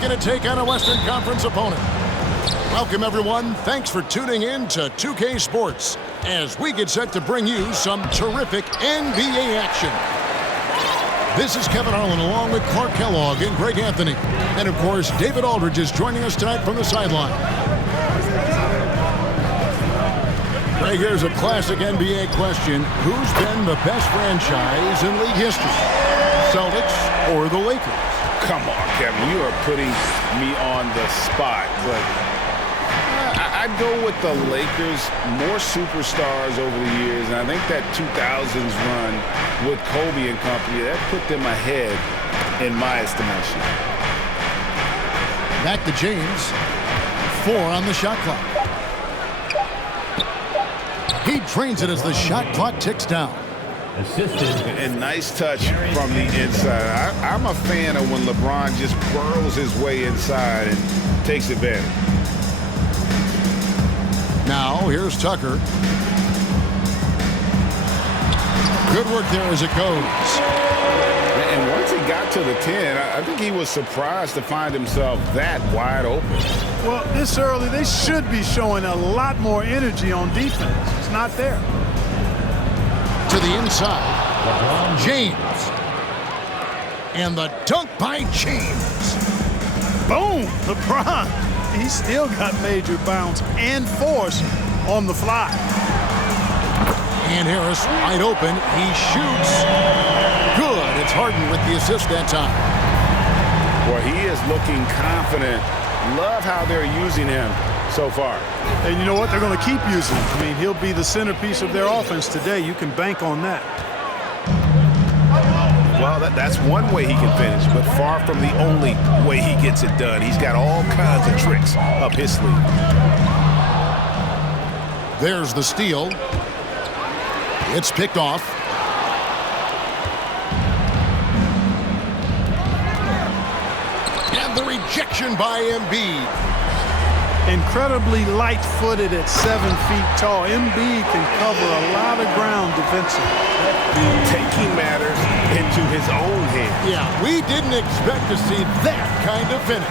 looking to take on a Western Conference opponent. Welcome, everyone. Thanks for tuning in to 2K Sports as we get set to bring you some terrific NBA action. This is Kevin Harlan along with Clark Kellogg and Greg Anthony. And, of course, David Aldridge is joining us tonight from the sideline. Greg, here's a classic NBA question. Who's been the best franchise in league history? Celtics or the Lakers? Come on, Kevin. You are putting me on the spot. But I'd go with the Lakers. More superstars over the years. And I think that 2000s run with Kobe and company, that put them ahead in my estimation. Back to James. 4 on the shot clock. He drains it as the shot clock ticks down. And nice touch from the inside. I'm a fan of when LeBron just burrows his way inside and takes advantage. Now, here's Tucker. Good work there as it goes. And once he got to the 10, I think he was surprised to find himself that wide open. Well, this early, they should be showing a lot more energy on defense. It's not there. To the inside, James. And the dunk by James. Boom, LeBron. He still got major bounce and force on the fly. And Harris wide open. He shoots. Good. It's Harden with the assist that time. Well, he is looking confident. Love how they're using him so far. And you know what? They're going to keep using him. I mean, he'll be the centerpiece of their offense today. You can bank on that. Well, that's one way he can finish, but far from the only way he gets it done. He's got all kinds of tricks up his sleeve. There's the steal. It's picked off. And the rejection by Embiid. Incredibly light-footed at 7 feet tall. Embiid can cover a lot of ground defensively. Taking matters into his own hands. Yeah, we didn't expect to see that kind of finish.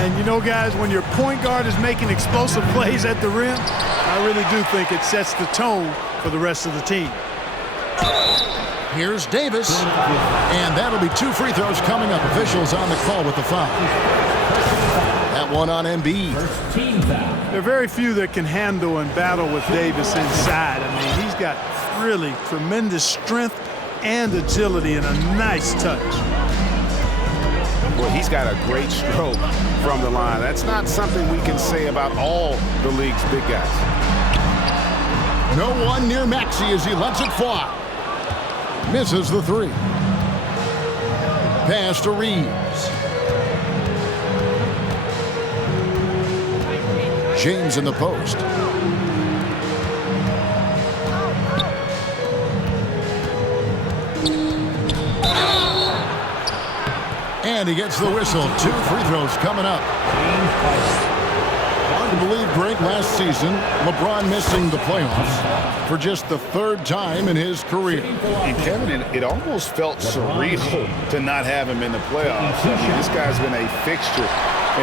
And you know, guys, when your point guard is making explosive plays at the rim, I really do think it sets the tone for the rest of the team. Here's Davis. And that'll be 2 free throws coming up. Officials on the call with the foul. That one on Embiid. There are very few that can handle and battle with Davis inside. I mean, he's got really tremendous strength and agility and a nice touch. Well, he's got a great stroke from the line. That's not something we can say about all the league's big guys. No one near Maxey as he lets it fly. Misses the 3. Pass to Reeves. James in the post. And he gets the whistle. 2 free throws coming up. Hard to believe, Greg, last season, LeBron missing the playoffs for just the 3rd time in his career. And Kevin, it almost felt surreal to not have him in the playoffs. I mean, this guy's been a fixture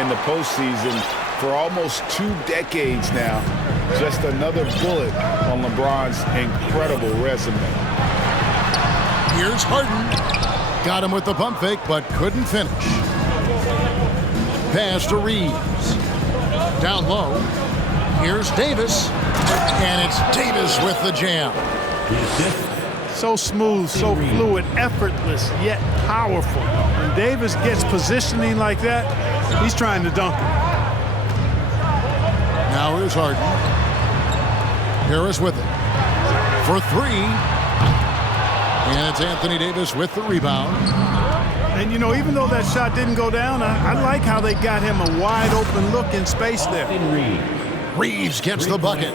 in the postseason for almost 2 decades now. Just another bullet on LeBron's incredible resume. Here's Harden. Got him with the pump fake, but couldn't finish. Pass to Reeves. Down low. Here's Davis. And it's Davis with the jam. So smooth, so fluid, effortless, yet powerful. When Davis gets positioning like that, he's trying to dunk it. Now here's Harden. Harris with it. For 3. And it's Anthony Davis with the rebound. And, you know, even though that shot didn't go down, I like how they got him a wide-open look in space there. Reeves gets the bucket.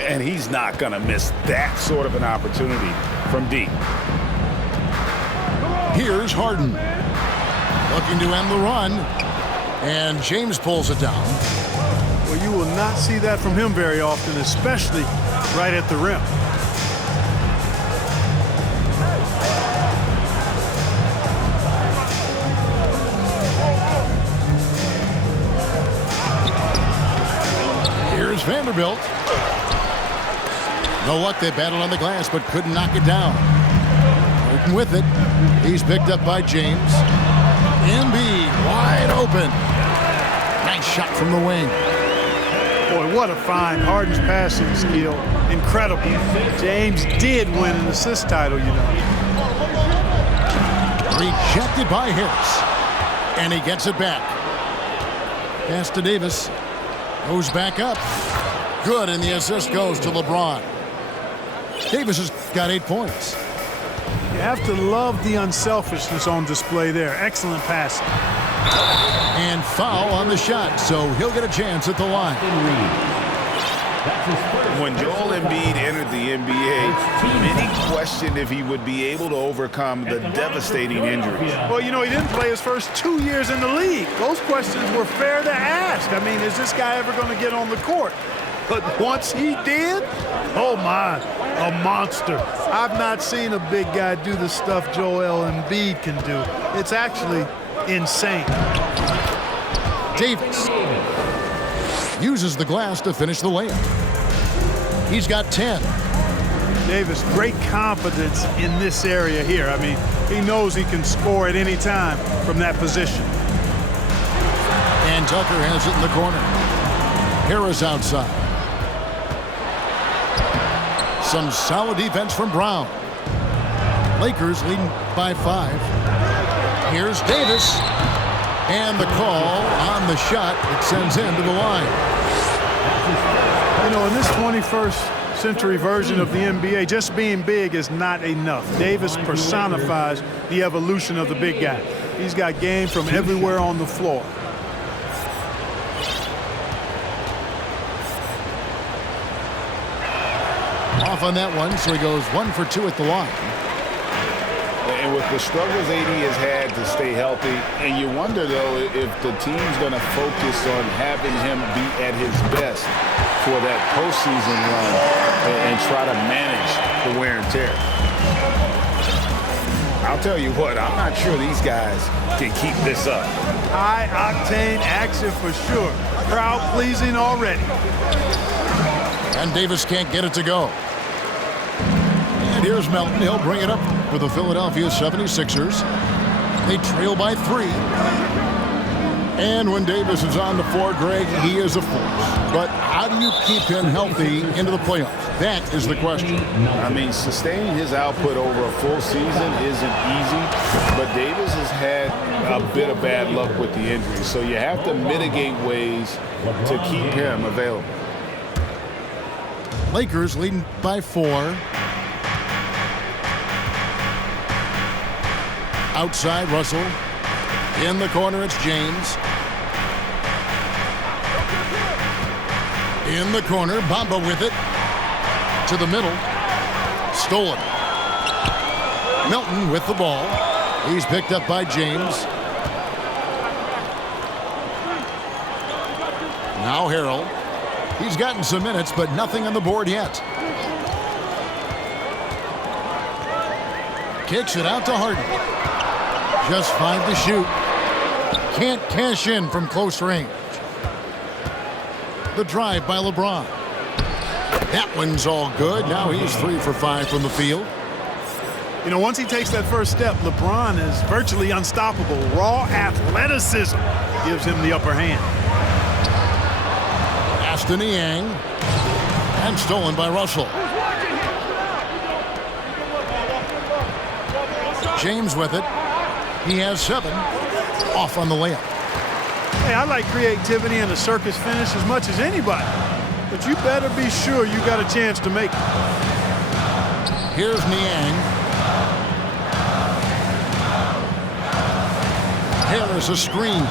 And he's not going to miss that sort of an opportunity from deep. Here's Harden. Looking to end the run. And James pulls it down. Well, you will not see that from him very often, especially right at the rim. Vanderbilt. No luck, they battled on the glass, but couldn't knock it down. Open with it. He's picked up by James. Embiid wide open. Nice shot from the wing. Boy, what a find. Harden's passing skill. Incredible. James did win an assist title, you know. Rejected by Harris. And he gets it back. Pass to Davis. Goes back up. Good, and the assist goes to LeBron. Davis has got 8 points. You have to love the unselfishness on display there. Excellent passing. And foul on the shot, so he'll get a chance at the line. When Joel Embiid entered the NBA, many questioned if he would be able to overcome the devastating injuries. Well, you know, he didn't play his first 2 years in the league. Those questions were fair to ask. I mean, is this guy ever going to get on the court? But once he did, oh my, a monster. I've not seen a big guy do the stuff Joel Embiid can do. It's actually insane. Davis uses the glass to finish the layup. He's got 10. Davis, great confidence in this area here. I mean, he knows he can score at any time from that position. And Tucker has it in the corner. Harris outside. Some solid defense from Brown. Lakers leading by 5. Here's Davis. And the call on the shot that sends him to the line. You know, in this 21st century version of the NBA, just being big is not enough. Davis personifies the evolution of the big guy. He's got game from everywhere on the floor. Off on that one, so he goes 1 for 2 at the line. And with the struggles AD has had to stay healthy, and you wonder, though, if the team's going to focus on having him be at his best for that postseason run and try to manage the wear and tear. I'll tell you what, I'm not sure these guys can keep this up. High-octane action for sure. Crowd-pleasing already. And Davis can't get it to go. And here's Melton. He'll bring it up for the Philadelphia 76ers. They trail by 3. And when Davis is on the floor, Greg, he is a force. But how do you keep him healthy into the playoffs? That is the question. I mean, sustaining his output over a full season isn't easy, but Davis has had a bit of bad luck with the injury. So you have to mitigate ways to keep him available. Lakers leading by 4. Outside, Russell. In the corner, it's James. In the corner, Bamba with it. To the middle. Stolen. Melton with the ball. He's picked up by James. Now Harrell. He's gotten some minutes, but nothing on the board yet. Kicks it out to Harden. Just 5 to shoot. Can't cash in from close range. The drive by LeBron. That one's all good. Now he's 3 for 5 from the field. You know, once he takes that first step, LeBron is virtually unstoppable. Raw athleticism gives him the upper hand. Aston Niang. And stolen by Russell. James with it. He has 7. Off on the layup. Hey, I like creativity and a circus finish as much as anybody. But you better be sure you got a chance to make it. Here's Niang. Harris a screen.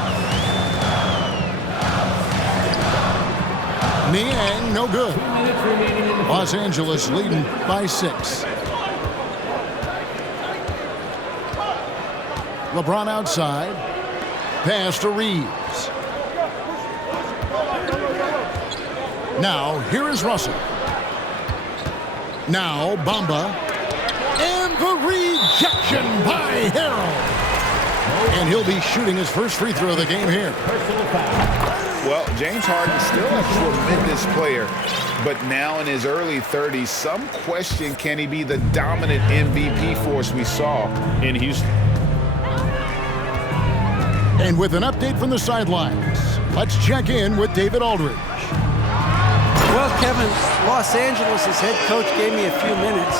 Niang, no good. Los Angeles leading by 6. LeBron outside. Pass to Reeves. Now, here is Russell. Now, Bamba. And the rejection by Harrell. And he'll be shooting his first free throw of the game here. Well, James Harden still a tremendous player, but now in his early 30s, some question, can he be the dominant MVP force we saw in Houston? And with an update from the sidelines, let's check in with David Aldridge. Well, Kevin, Los Angeles' head coach gave me a few minutes.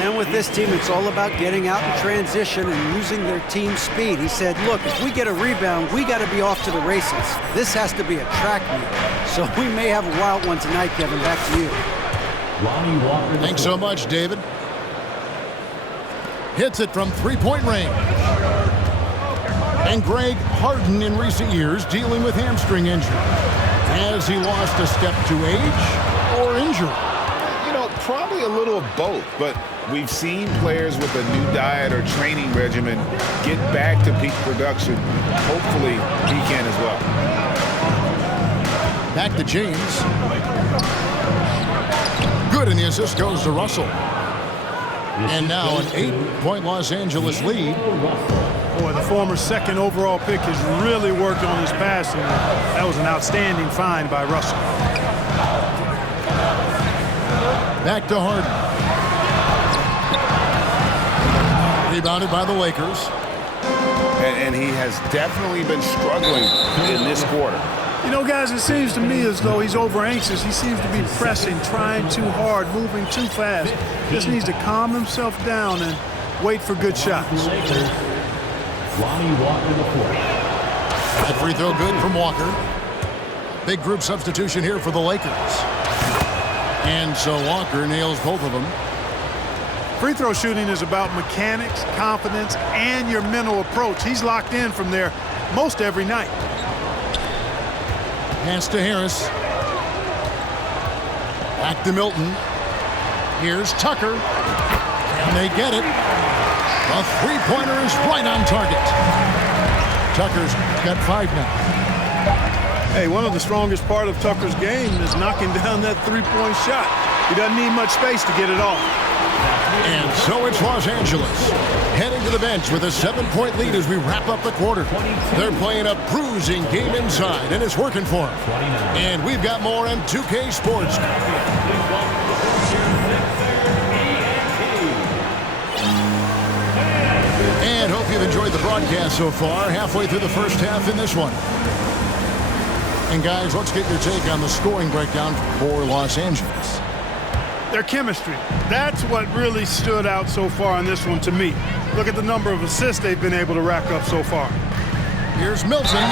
And with this team, it's all about getting out in transition and using their team speed. He said, look, if we get a rebound, we got to be off to the races. This has to be a track meet. So we may have a wild one tonight, Kevin. Back to you. Thanks so much, David. Hits it from three-point range. And Greg Harden in recent years dealing with hamstring injury. Has he lost a step to age or injury? You know, probably a little of both, but we've seen players with a new diet or training regimen get back to peak production. Hopefully, he can as well. Back to James. Good, and the assist goes to Russell. And now an 8-point Los Angeles lead. Boy, the former second overall pick has really worked on his passing. That was an outstanding find by Russell. Back to Harden. Rebounded by the Lakers. And he has definitely been struggling in this quarter. You know, guys, it seems to me as though he's over-anxious. He seems to be pressing, trying too hard, moving too fast. Just needs to calm himself down and wait for good shots. That free throw good from Walker. Big group substitution here for the Lakers. And so Walker nails both of them. Free throw shooting is about mechanics, confidence, and your mental approach. He's locked in from there most every night. Pass to Harris. Back to Milton. Here's Tucker. And they get it. A three-pointer is right on target. Tucker's got 5 now. Hey, one of the strongest part of Tucker's game is knocking down that three-point shot. He doesn't need much space to get it off. And so it's Los Angeles heading to the bench with a 7-point lead as we wrap up the quarter. They're playing a bruising game inside, and it's working for them. And we've got more on 2K Sports. And hope you've enjoyed the broadcast so far. Halfway through the first half in this one. And guys, let's get your take on the scoring breakdown for Los Angeles. Their chemistry. That's what really stood out so far in this one to me. Look at the number of assists they've been able to rack up so far. Here's Milton.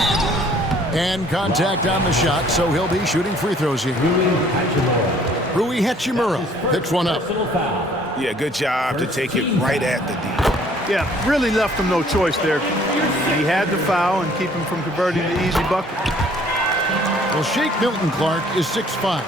And contact on the shot, so he'll be shooting free throws here. Rui Hachimura picks one up. Yeah, good job to take it right at the D. Yeah, really left him no choice there. He had the foul and keep him from converting the easy bucket. Well, Shake Milton Clark is 6'5",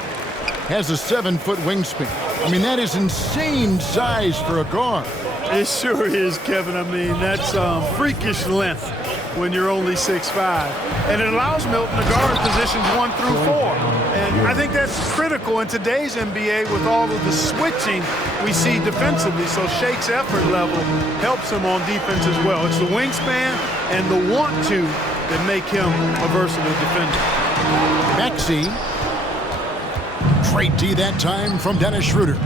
has a 7-foot wingspan. I mean, that is insane size for a guard. It sure is, Kevin. I mean, that's freakish length when you're only 6'5". And it allows Milton to guard positions 1 through 4. And I think that's critical in today's NBA with all of the switching we see defensively. So Shake's effort level helps him on defense as well. It's the wingspan and the want-to that make him a versatile defender. Maxey. Straight D that time from Dennis Schroeder.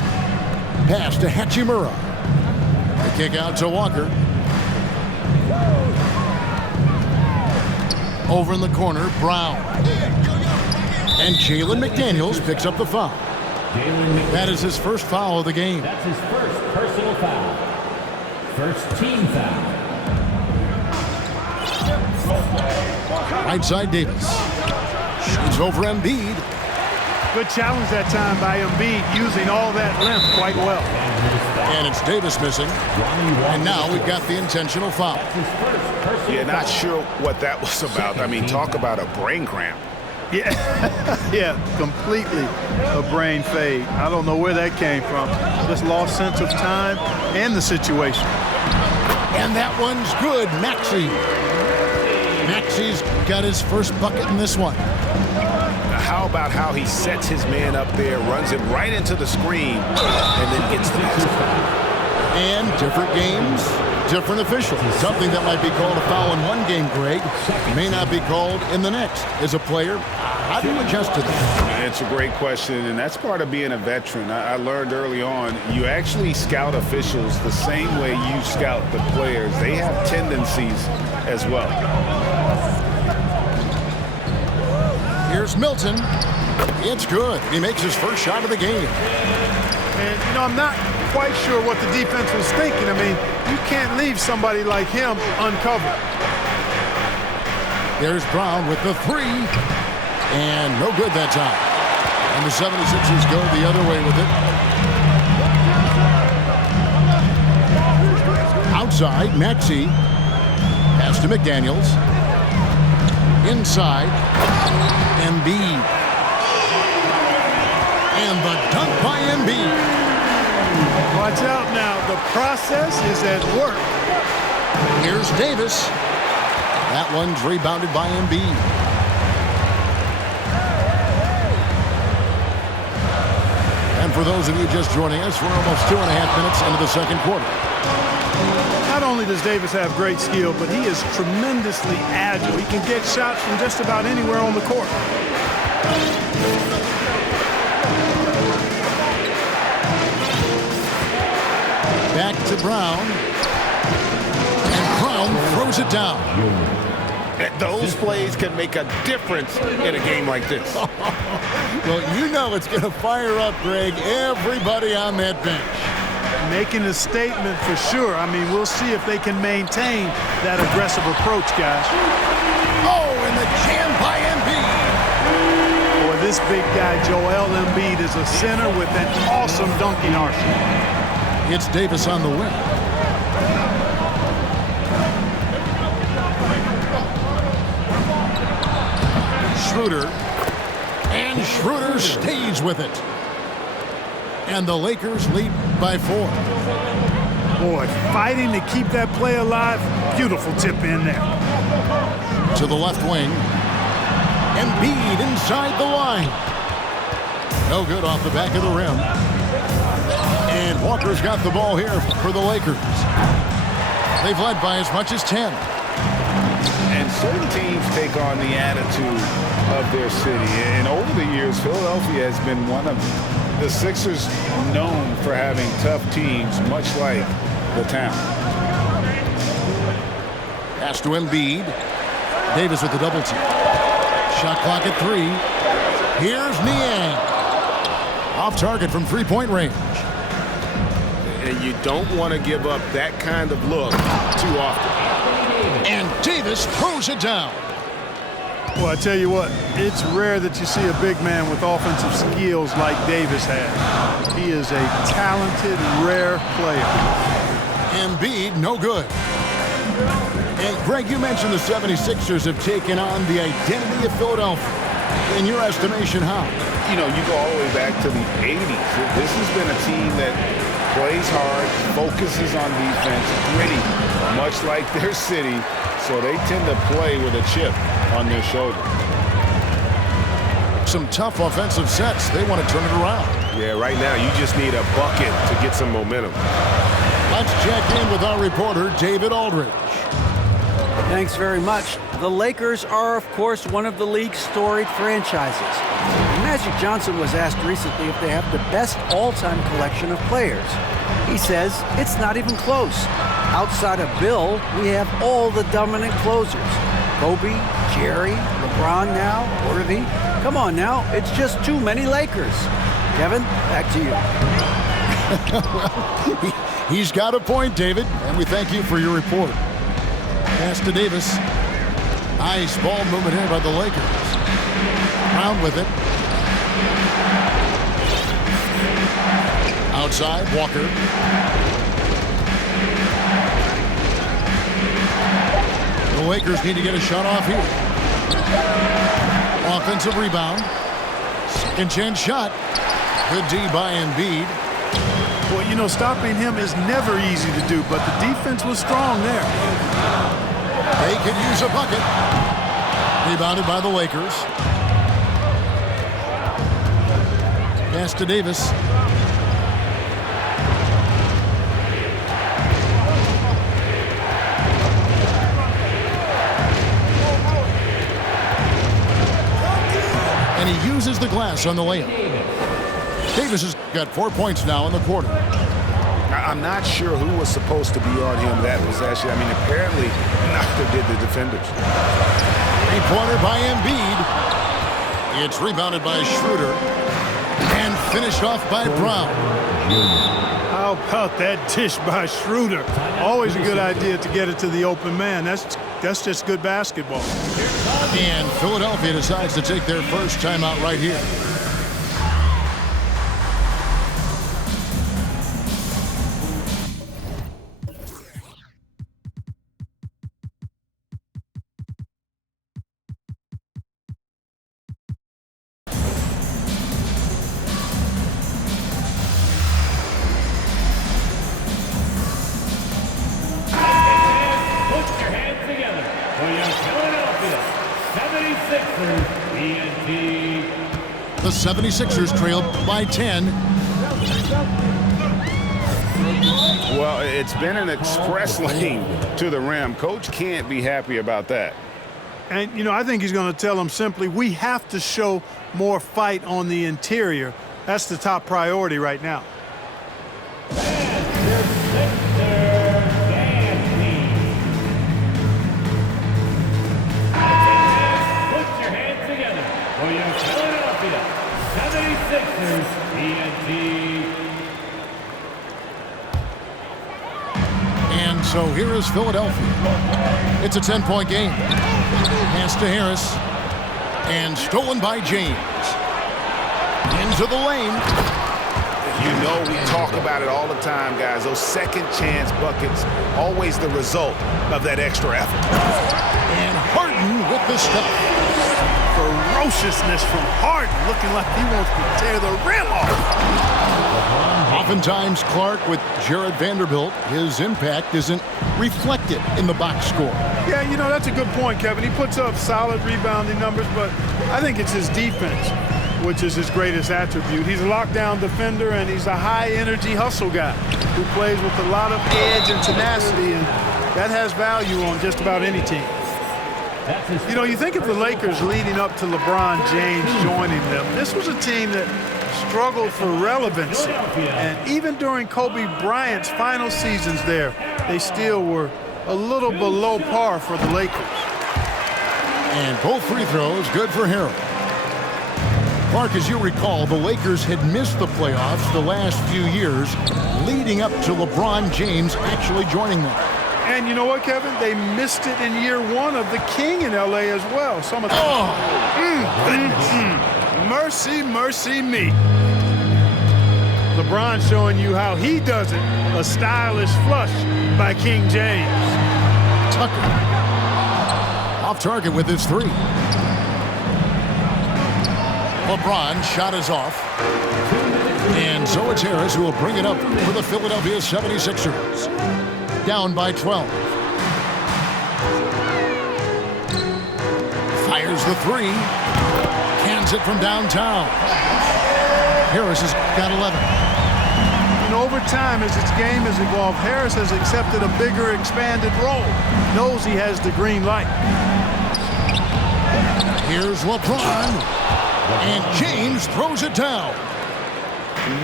Pass to Hachimura. The kick out to Walker. Over in the corner, Brown. And Jalen McDaniels picks up the foul. That is his first foul of the game. That's his first personal foul. First team foul. Right side, Davis. Shoots over Embiid. Good challenge that time by Embiid, using all that length quite well. And it's Davis missing. And now we've got the intentional foul. Yeah, not sure what that was about. I mean, talk about a brain cramp. Yeah, yeah, completely a brain fade. I don't know where that came from. Just lost sense of time and the situation. And that one's good, Maxey. Maxey's got his first bucket in this one. How about how he sets his man up there, runs it right into the screen, and then gets the basket? And different games, different officials. Something that might be called a foul in one game, Greg, may not be called in the next. As a player, how do you adjust to that? It's a great question, and that's part of being a veteran. I learned early on, you actually scout officials the same way you scout the players. They have tendencies as well. Here's Milton. It's good. He makes his first shot of the game. And, you know, I'm not quite sure what the defense was thinking. I mean, you can't leave somebody like him uncovered. There's Brown with the three. And no good that time. And the 76ers go the other way with it. Outside, Maxey. Pass to McDaniels. Inside, Embiid. And the dunk by Embiid. Watch out now. The process is at work. Here's Davis. That one's rebounded by Embiid. And for those of you just joining us, we're almost 2.5 minutes into the second quarter. Not only does Davis have great skill, but he is tremendously agile. He can get shots from just about anywhere on the court. Back to Brown. And Brown throws it down. Those plays can make a difference in a game like this. Well, you know it's going to fire up, Greg, everybody on that bench. Making a statement for sure. I mean, we'll see if they can maintain that aggressive approach, guys. Oh, and the jam by Embiid. Boy, this big guy, Joel Embiid, is a center with an awesome dunking arsenal. It's Davis on the wing. Schroeder. And Schroeder stays with it. And the Lakers lead by 4. Boy, fighting to keep that play alive. Beautiful tip in there. To the left wing. Embiid inside the line. No good off the back of the rim. And Walker's got the ball here for the Lakers. They've led by as much as 10. And certain teams take on the attitude of their city. And over the years, Philadelphia has been one of the Sixers known for having tough teams, much like the town. Pass to Embiid. Davis with the double team. Shot clock at 3. Here's Niang. Off target from three-point range. And you don't want to give up that kind of look too often. And Davis throws it down. Well, I tell you what, it's rare that you see a big man with offensive skills like Davis has. He is a talented, rare player. Embiid, no good. And Greg, you mentioned the 76ers have taken on the identity of Philadelphia. In your estimation, how? You know, you go all the way back to the 80s. This has been a team that plays hard, focuses on defense, gritty, much like their city, so they tend to play with a chip on their shoulder. Some tough offensive sets. They want to turn it around. Yeah, right now you just need a bucket to get some momentum. Let's check in with our reporter, David Aldridge. Thanks very much. The Lakers are, of course, one of the league's storied franchises. Magic Johnson was asked recently if they have the best all-time collection of players. He says it's not even close. Outside of Bill, we have all the dominant closers. Kobe, Jerry, LeBron now, Worthy. Come on now, it's just too many Lakers. Kevin, back to you. Well, he's got a point, David, and we thank you for your report. Pass to Davis. Nice ball movement here by the Lakers. Brown with it. Outside, Walker. The Lakers need to get a shot off here. Offensive rebound. Second chance shot. Good D by Embiid. Well, you know, stopping him is never easy to do, but the defense was strong there. They could use a bucket. Rebounded by the Lakers. Pass to Davis. And he uses the glass on the layup. Davis has got 4 points now in the quarter. I'm not sure who was supposed to be on him that possession. I mean, apparently neither did the defenders. Three-pointer by Embiid. It's rebounded by Schroeder and finished off by Brown. How about that dish by Schroeder? Always a good idea to get it to the open man. That's just good basketball. And Philadelphia decides to take their first timeout right here. The 76ers trail by 10. Well, it's been an express lane to the rim. Coach can't be happy about that. And, you know, I think he's going to tell them simply, we have to show more fight on the interior. That's the top priority right now. And so here is Philadelphia. It's a 10-point game. Pass to Harris. And stolen by James. Into the lane. You know we talk about it all the time, guys. Those second chance buckets, always the result of that extra effort. And Harden with the stuff. Ferociousness from Harden, looking like he wants to tear the rim off. Oftentimes, Clark, with Jared Vanderbilt, his impact isn't reflected in the box score. Yeah, you know, that's a good point, Kevin. He puts up solid rebounding numbers, but I think it's his defense, which is his greatest attribute. He's a lockdown defender, and he's a high-energy hustle guy who plays with a lot of edge and tenacity, and that has value on just about any team. You know, you think of the Lakers leading up to LeBron James joining them. This was a team that struggled for relevancy. And even during Kobe Bryant's final seasons there, they still were a little below par for the Lakers. And both free throws good for Harrell. Clark, as you recall, the Lakers had missed the playoffs the last few years, leading up to LeBron James actually joining them. And you know what, Kevin? They missed it in year one of the King in L.A. as well. Some of the Mercy, mercy me. LeBron showing you how he does it. A stylish flush by King James. Tucker off target with his three. LeBron shot is off. And so it's Harris who will bring it up for the Philadelphia 76ers. Down by 12. Fires the three. Cans it from downtown. Harris has got 11. And over time, as its game has evolved, Harris has accepted a bigger, expanded role. Knows he has the green light. Here's LeBron. And James throws it down.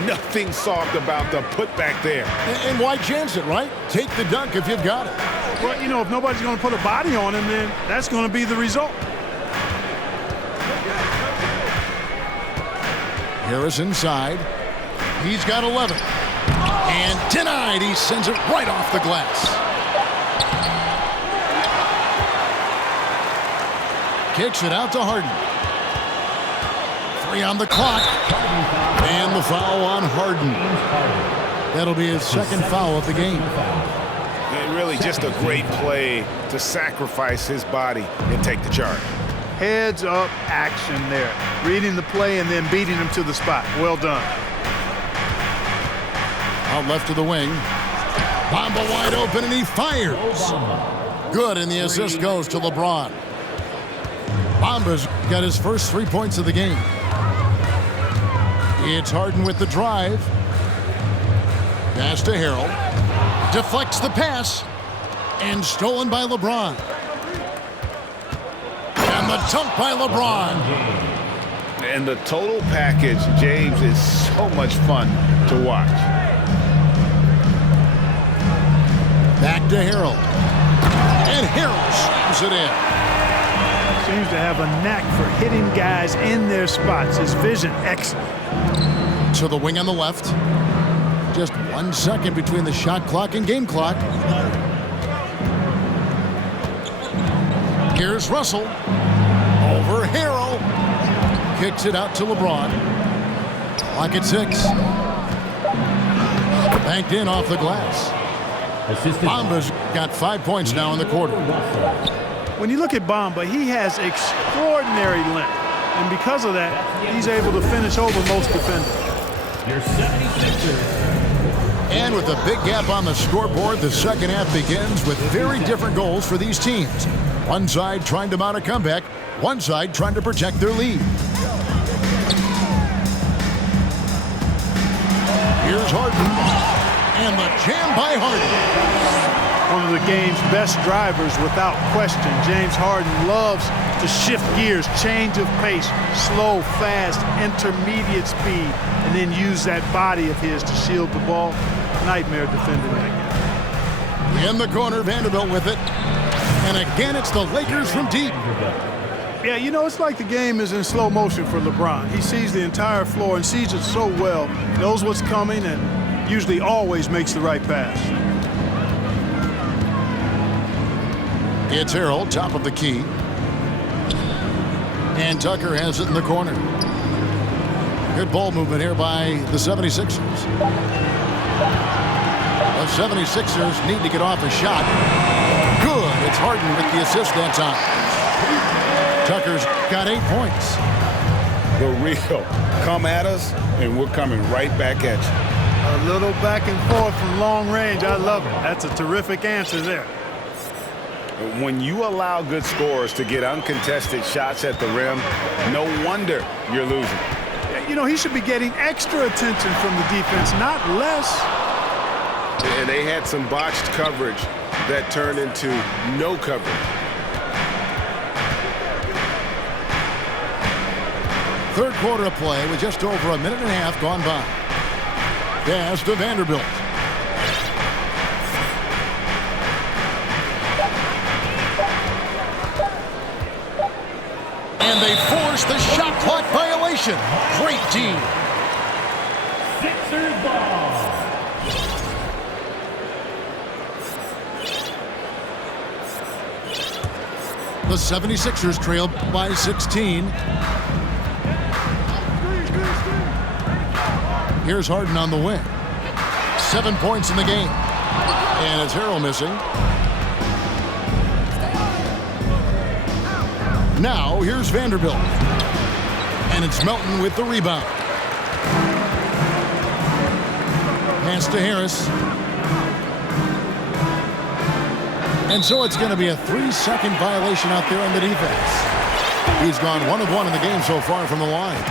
Nothing soft about the putback there. And why chance it, right? Take the dunk if you've got it. Well, you know, if nobody's going to put a body on him, then that's going to be the result. Harris inside. He's got 11. And denied. He sends it right off the glass. Kicks it out to Harden. 3 on the clock. And the foul on Harden. That'll be his second foul of the game. And really just a great play to sacrifice his body and take the charge. Heads up action there. Reading the play and then beating him to the spot. Well done. Out left of the wing. Bamba wide open and he fires. Good, and the assist goes to LeBron. Bamba's got his first 3 points of the game. It's Harden with the drive. Pass to Harrell. Deflects the pass. And stolen by LeBron. And the dunk by LeBron. And the total package, James, is so much fun to watch. Back to Harrell. And Harrell slams it in. Seems to have a knack for hitting guys in their spots. His vision, excellent. To the wing on the left. Just 1 second between the shot clock and game clock. Here's Russell. Over Harrell. Kicks it out to LeBron. Clock at 6. Banked in off the glass. Bamba's got 5 points now in the quarter. When you look at Bamba, he has extraordinary length. And because of that, he's able to finish over most defenders. Your 76ers. And with a big gap on the scoreboard, the second half begins with very different goals for these teams. One side trying to mount a comeback, one side trying to protect their lead. Here's Harden. And the jam by Harden. One of the game's best drivers without question. James Harden loves to shift gears, change of pace, slow, fast, intermediate speed, and then use that body of his to shield the ball. Nightmare defending that game. In the corner, Vanderbilt with it. And again, it's the Lakers from deep. Yeah, you know, it's like the game is in slow motion for LeBron. He sees the entire floor and sees it so well, knows what's coming, and usually always makes the right pass. It's Harrell, top of the key. And Tucker has it in the corner. Good ball movement here by the 76ers. The 76ers need to get off a shot. Good. It's Harden with the assist that time. Tucker's got 8 points. The real come at us, and we're coming right back at you. A little back and forth from long range. I love it. That's a terrific answer there. When you allow good scorers to get uncontested shots at the rim, no wonder you're losing. You know, he should be getting extra attention from the defense, not less. And they had some botched coverage that turned into no coverage. Third quarter of play with just over a minute and a half gone by. Pass to Vanderbilt. And they force the shot clock violation. Great team. Sixers ball. The 76ers trail by 16. Here's Harden on the wing. 7 points in the game. And it's Harrell missing. Now, here's Vanderbilt. And it's Melton with the rebound. Pass to Harris. And so it's going to be a 3-second violation out there on the defense. He's gone 1 of 1 in the game so far from the line.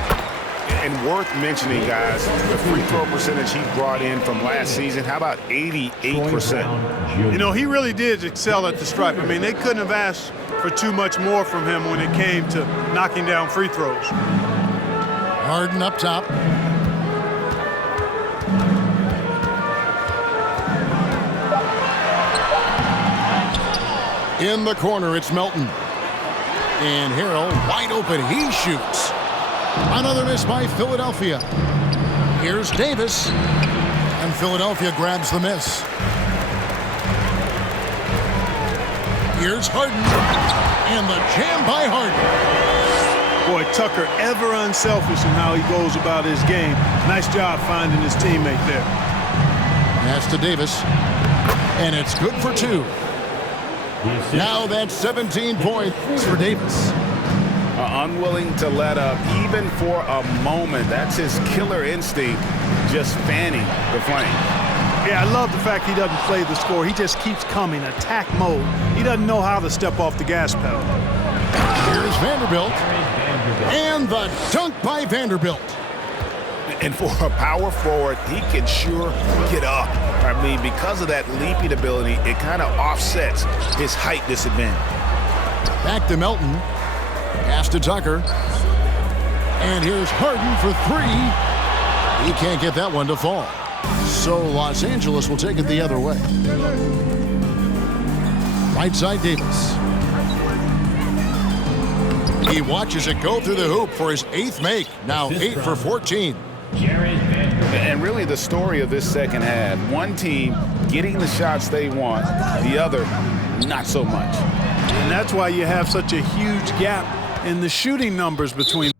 And worth mentioning, guys, the free throw percentage he brought in from last season, how about 88%? You know, he really did excel at the stripe. I mean, they couldn't have asked for too much more from him when it came to knocking down free throws. Harden up top. In the corner, it's Melton. And Harrell wide open. He shoots. Another miss by Philadelphia. Here's Davis. And Philadelphia grabs the miss. Here's Harden. And the jam by Harden. Boy, Tucker ever unselfish in how he goes about his game. Nice job finding his teammate there. Pass to Davis. And it's good for 2. Now that's 17 points for Davis. Unwilling to let up even for a moment. That's his killer instinct, just fanning the flame. Yeah, I love the fact he doesn't play the score. He just keeps coming, attack mode. He doesn't know how to step off the gas pedal. Here's Vanderbilt. And the dunk by Vanderbilt. And for a power forward, he can sure get up. I mean, because of that leaping ability, it kind of offsets his height disadvantage. Back to Melton. Pass to Tucker. And here's Harden for three. He can't get that one to fall. So Los Angeles will take it the other way. Right side Davis. He watches it go through the hoop for his 8th make. Now 8 for 14. And really the story of this second half, one team getting the shots they want, the other not so much. And that's why you have such a huge gap in the shooting numbers between